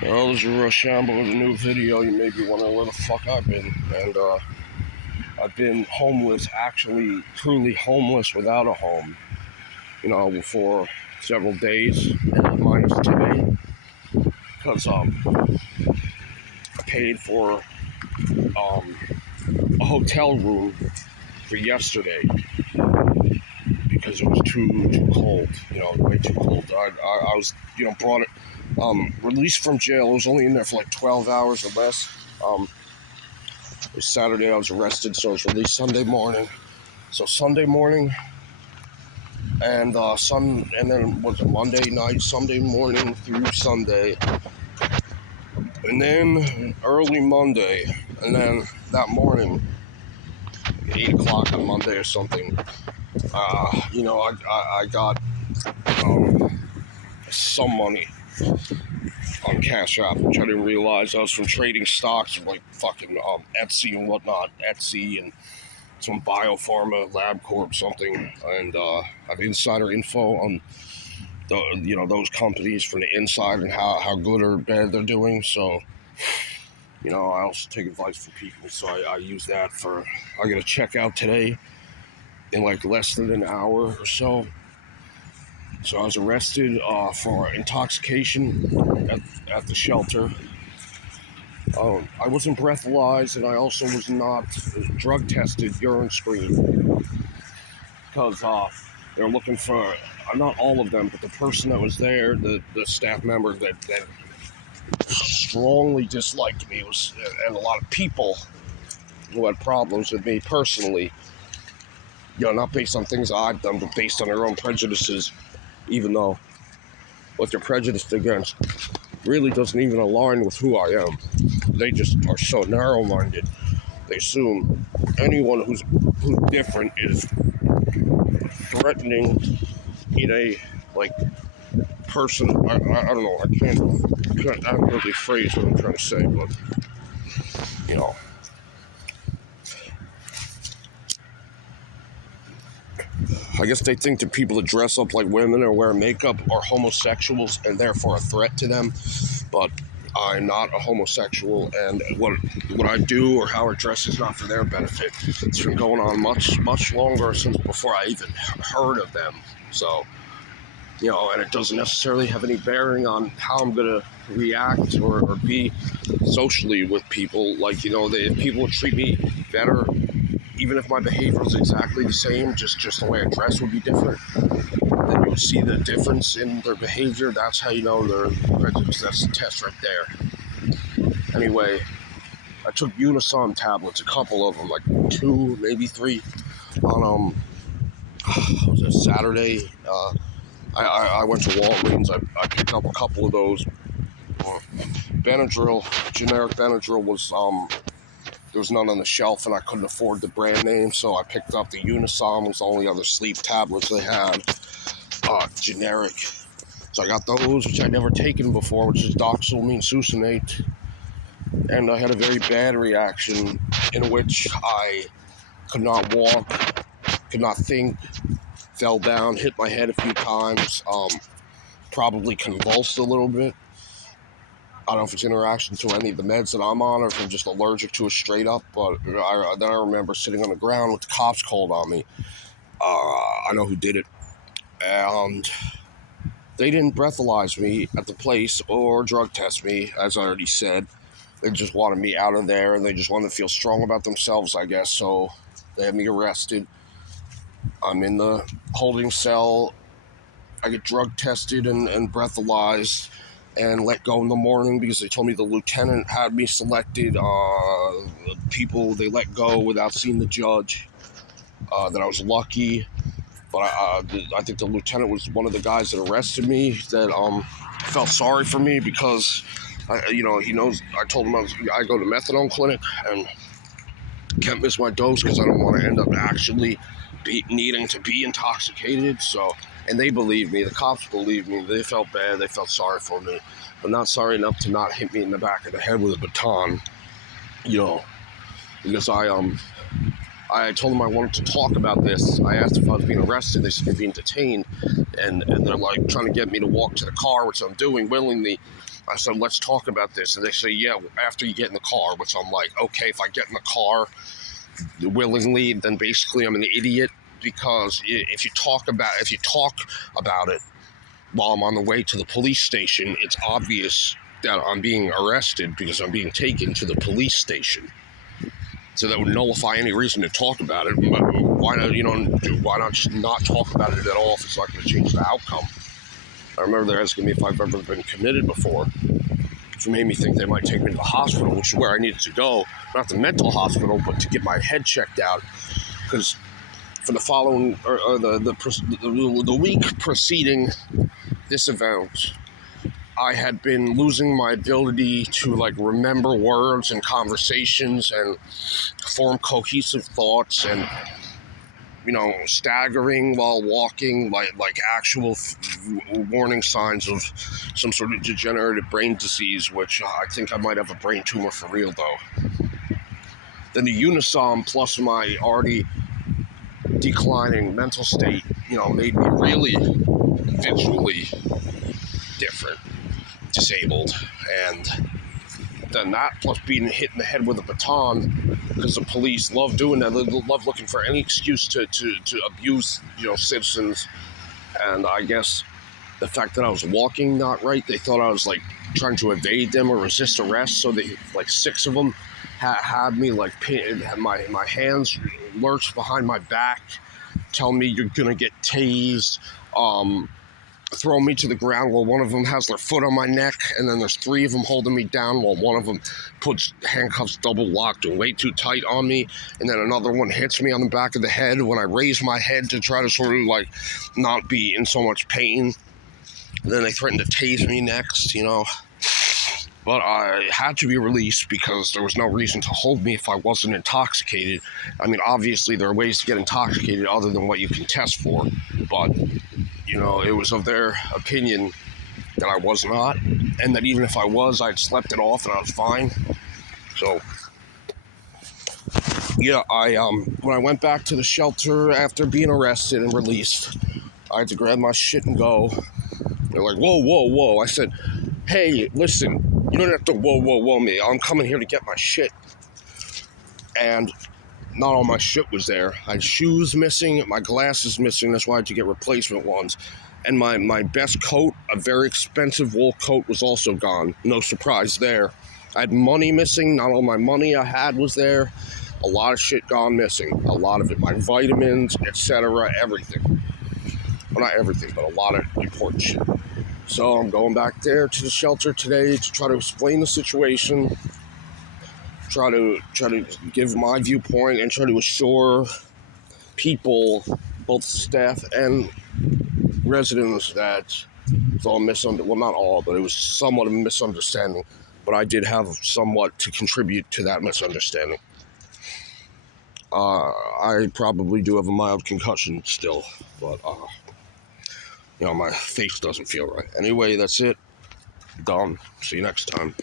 Well, this is Rochambeau with a new video. You may be wondering where the fuck I've been. And I've been homeless, actually truly homeless without a home, for several days, minus today. Because I paid for a hotel room for yesterday because it was too cold, way too cold. I was, brought it, released from jail. I was only in there for like 12 hours or less. It was Saturday I was arrested, so I was released Sunday morning. So Sunday morning and and then was it Monday night, Sunday morning through Sunday, and then early Monday, and then that morning, 8 o'clock on Monday or something. I got some money on Cash App, which I didn't realize. I was from trading stocks, like fucking Etsy and whatnot, Etsy and some biopharma lab corp something, and I have insider info on those companies from the inside and how good or bad they're doing. So I also take advice from people, so I use that for. I got to check out today in like less than an hour or so. So I was arrested for intoxication at the shelter. I wasn't breathalyzed, and I also was not drug tested, urine screened, because they're looking for, not all of them, but the person that was there, the staff member that strongly disliked me, and a lot of people who had problems with me personally, not based on things I've done, but based on their own prejudices, even though what they're prejudiced against really doesn't even align with who I am. They just are so narrow-minded. They assume anyone who's different is threatening in a person. I don't know. I can't accurately phrase what I'm trying to say, but I guess they think that people that dress up like women or wear makeup are homosexuals and therefore a threat to them. But I'm not a homosexual, and what I do or how I dress is not for their benefit. It's been going on much longer since before I even heard of them. So, and it doesn't necessarily have any bearing on how I'm going to react or be socially with people. Like, if people would treat me better, even if my behavior was exactly the same, just the way I dress would be different, then you would see the difference in their behavior. That's how you know they're prejudiced. That's the test right there. Anyway, I took Unisom tablets, a couple of them, like 2, maybe 3, on was it Saturday? I went to Walgreens. I picked up a couple of those. Benadryl, generic Benadryl was there was none on the shelf, and I couldn't afford the brand name, so I picked up the Unisom. Was the only other sleep tablets they had, generic. So I got those, which I'd never taken before, which is doxylamine succinate, and I had a very bad reaction in which I could not walk, could not think, fell down, hit my head a few times, probably convulsed a little bit. I don't know if it's in interaction to any of the meds that I'm on or if I'm just allergic to it straight up, but then I remember sitting on the ground with the cops called on me. I know who did it. And they didn't breathalyze me at the place or drug test me, as I already said. They just wanted me out of there, and they just wanted to feel strong about themselves, I guess. So they had me arrested. I'm in the holding cell. I get drug tested and breathalyzed and let go in the morning because they told me the lieutenant had me selected. People they let go without seeing the judge. That I was lucky. But I think the lieutenant was one of the guys that arrested me that felt sorry for me because, he knows, I told him I go to methadone clinic and can't miss my dose because I don't want to end up actually needing to be intoxicated. So, and they believed me, the cops believed me, they felt bad, they felt sorry for me, but not sorry enough to not hit me in the back of the head with a baton, because I told them I wanted to talk about this. I asked if I was being arrested. They said you're being detained, and they're like trying to get me to walk to the car, which I'm doing willingly. I said, let's talk about this. And they say, yeah, after you get in the car, which I'm like, okay, if I get in the car willingly, then basically I'm an idiot, because if you talk about it while I'm on the way to the police station, it's obvious that I'm being arrested because I'm being taken to the police station. So that would nullify any reason to talk about it. But why not just not talk about it at all if it's not going to change the outcome? I remember they're asking me if I've ever been committed before, which made me think they might take me to the hospital, which is where I needed to go. Not the mental hospital, but to get my head checked out. Because for the following, the week preceding this event, I had been losing my ability to remember words and conversations and form cohesive thoughts, and staggering while walking, like actual warning signs of some sort of degenerative brain disease, which I think I might have a brain tumor for real though. Then the Unisom plus my already declining mental state, made me really visually different, disabled, and then that plus being hit in the head with a baton, because the police love doing that. They love looking for any excuse to abuse citizens. And I guess the fact that I was walking not right, they thought I was trying to evade them or resist arrest. So they 6 of them had me had my hands lurched behind my back, telling me you're gonna get tased, throw me to the ground while one of them has their foot on my neck, and then there's 3 of them holding me down while one of them puts handcuffs double locked and way too tight on me, and then another one hits me on the back of the head when I raise my head to try to sort of not be in so much pain. And then they threatened to tase me next, But I had to be released because there was no reason to hold me if I wasn't intoxicated. I mean, obviously there are ways to get intoxicated other than what you can test for, but it was of their opinion that I was not, and that even if I was, I'd slept it off and I was fine. So, yeah, when I went back to the shelter after being arrested and released, I had to grab my shit and go. They're like, whoa, whoa, whoa. I said, hey, listen, you don't have to whoa, whoa, whoa me. I'm coming here to get my shit. And not all my shit was there. I had shoes missing, my glasses missing, that's why I had to get replacement ones. And my best coat, a very expensive wool coat, was also gone. No surprise there. I had money missing, not all my money I had was there. A lot of shit gone missing. A lot of it, my vitamins, etc., everything. Well, not everything, but a lot of important shit. So I'm going back there to the shelter today to try to explain the situation, try to give my viewpoint, and try to assure people, both staff and residents, that it's all well, not all, but it was somewhat of a misunderstanding. But I did have somewhat to contribute to that misunderstanding. I probably do have a mild concussion still, but my face doesn't feel right. Anyway, that's it. Done. See you next time.